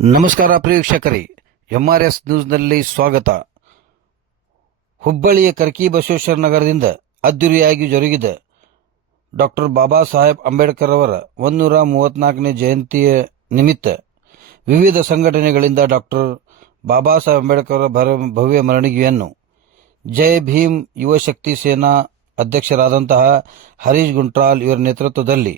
ನಮಸ್ಕಾರ ಪ್ರೇಕ್ಷಕರೇ ಎಂಆರ್ಎಸ್ ನ್ಯೂಸ್ನಲ್ಲಿ ಸ್ವಾಗತ. ಹುಬ್ಬಳ್ಳಿಯ ಕರ್ಕಿ ಬಸವೇಶ್ವರ ನಗರದಿಂದ ಅದ್ದೂರಿಯಾಗಿ ಜರುಗಿದ ಡಾಕ್ಟರ್ ಬಾಬಾ ಸಾಹೇಬ್ ಅಂಬೇಡ್ಕರ್ ಅವರ ಒಂದೂರ ಮೂವತ್ನಾಲ್ಕನೇ ಜಯಂತಿಯ ನಿಮಿತ್ತ ವಿವಿಧ ಸಂಘಟನೆಗಳಿಂದ ಡಾಕ್ಟರ್ ಬಾಬಾ ಸಾಹೇಬ್ ಅಂಬೇಡ್ಕರ್ ಅವರ ಭವ್ಯ ಮರಣಿಗೆಯನ್ನು ಜೈ ಭೀಮ್ ಯುವಶಕ್ತಿ ಸೇನಾ ಅಧ್ಯಕ್ಷರಾದಂತಹ ಹರೀಶ್ ಗುಂಟ್ರಾಲ್ ಇವರ ನೇತೃತ್ವದಲ್ಲಿ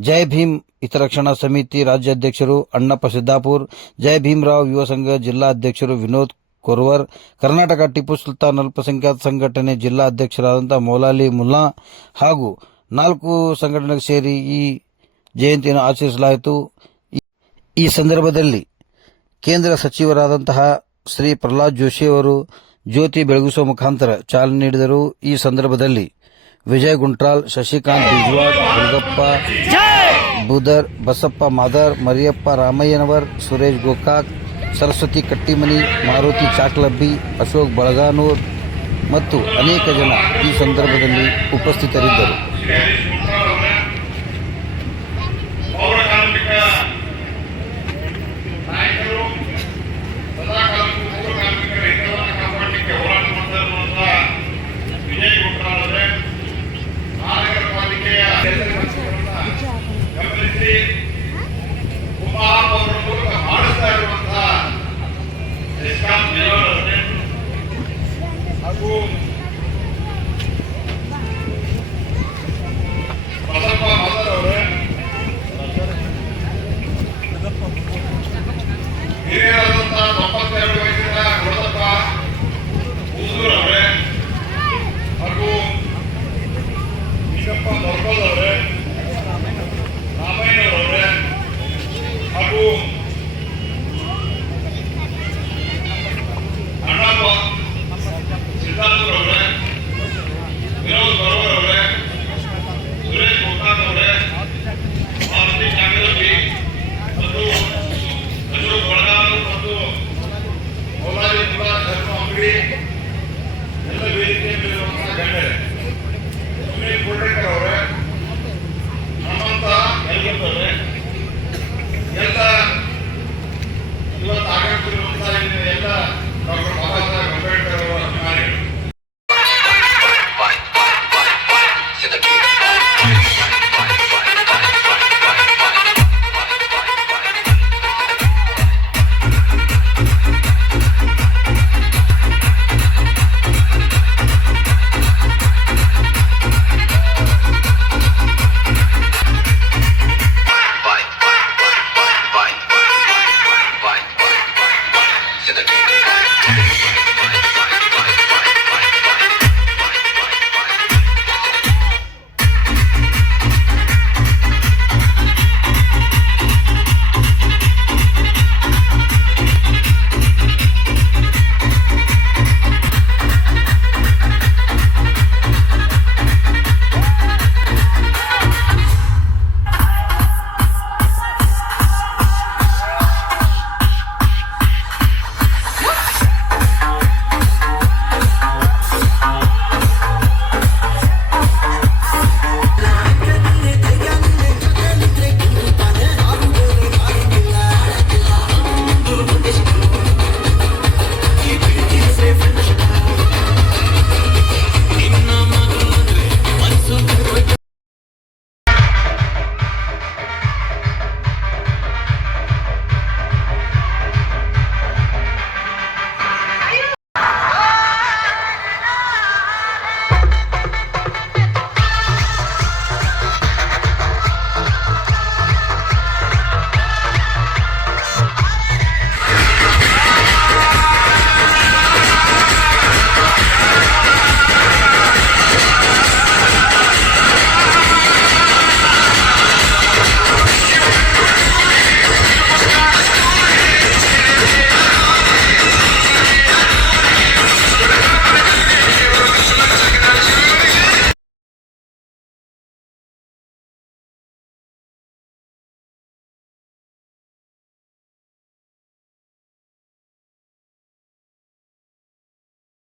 ಜೈ ಭೀಮ್ ಹಿತರಕ್ಷಣಾ ಸಮಿತಿ ರಾಜ್ಯಾಧ್ಯಕ್ಷರು ಅಣ್ಣಪ್ಪ ಸಿದ್ದಾಪುರ್, ಜೈ ಭೀಮರಾವ್ ಯುವ ಸಂಘ ಜಿಲ್ಲಾ ಅಧ್ಯಕ್ಷರು ವಿನೋದ್ ಕೊರ್ವರ್, ಕರ್ನಾಟಕ ಟಿಪ್ಪು ಸುಲ್ತಾನ್ ಅಲ್ಪಸಂಖ್ಯಾತ ಸಂಘಟನೆ ಜಿಲ್ಲಾ ಅಧ್ಯಕ್ಷರಾದಂಥ ಮೌಲಾಲಿ ಮುಲ್ಲಾ ಹಾಗೂ ನಾಲ್ಕು ಸಂಘಟನೆಗೆ ಸೇರಿ ಈ ಜಯಂತಿಯನ್ನು ಆಚರಿಸಲಾಯಿತು. ಈ- ಸಂದರ್ಭದಲ್ಲಿ ಕೇಂದ್ರ ಸಚಿವರಾದಂತಹ ಶ್ರೀ ಪ್ರಹ್ಲಾದ್ ಜೋಶಿ ಅವರು ಜ್ಯೋತಿ ಬೆಳಗಿಸುವ ಮುಖಾಂತರ ಚಾಲನೆ ನೀಡಿದರು. ಈ ಸಂದರ್ಭದಲ್ಲಿ ವಿಜಯ್ ಗುಂಟ್ರಾಲ್, ಶಶಿಕಾಂತ್ ಬಿಜ್ವಾಡ್ ದುರ್ಗಪ್ಪ ಬುದರ್ ಬಸಪ್ಪ ಮಾದರ್, ಮರಿಯಪ್ಪ ರಾಮಯ್ಯನವರ್, ಸುರೇಶ್ ಗೋಕಾಕ್, ಸರಸ್ವತಿ ಕಟ್ಟಿಮನಿ, ಮಾರುತಿ ಚಾಕ್ಲಬ್ಬಿ, ಅಶೋಕ್ ಬಳಗಾನೂರ್ ಮತ್ತು ಅನೇಕ ಜನ ಈ ಸಂದರ್ಭದಲ್ಲಿ ಉಪಸ್ಥಿತರಿದ್ದರು.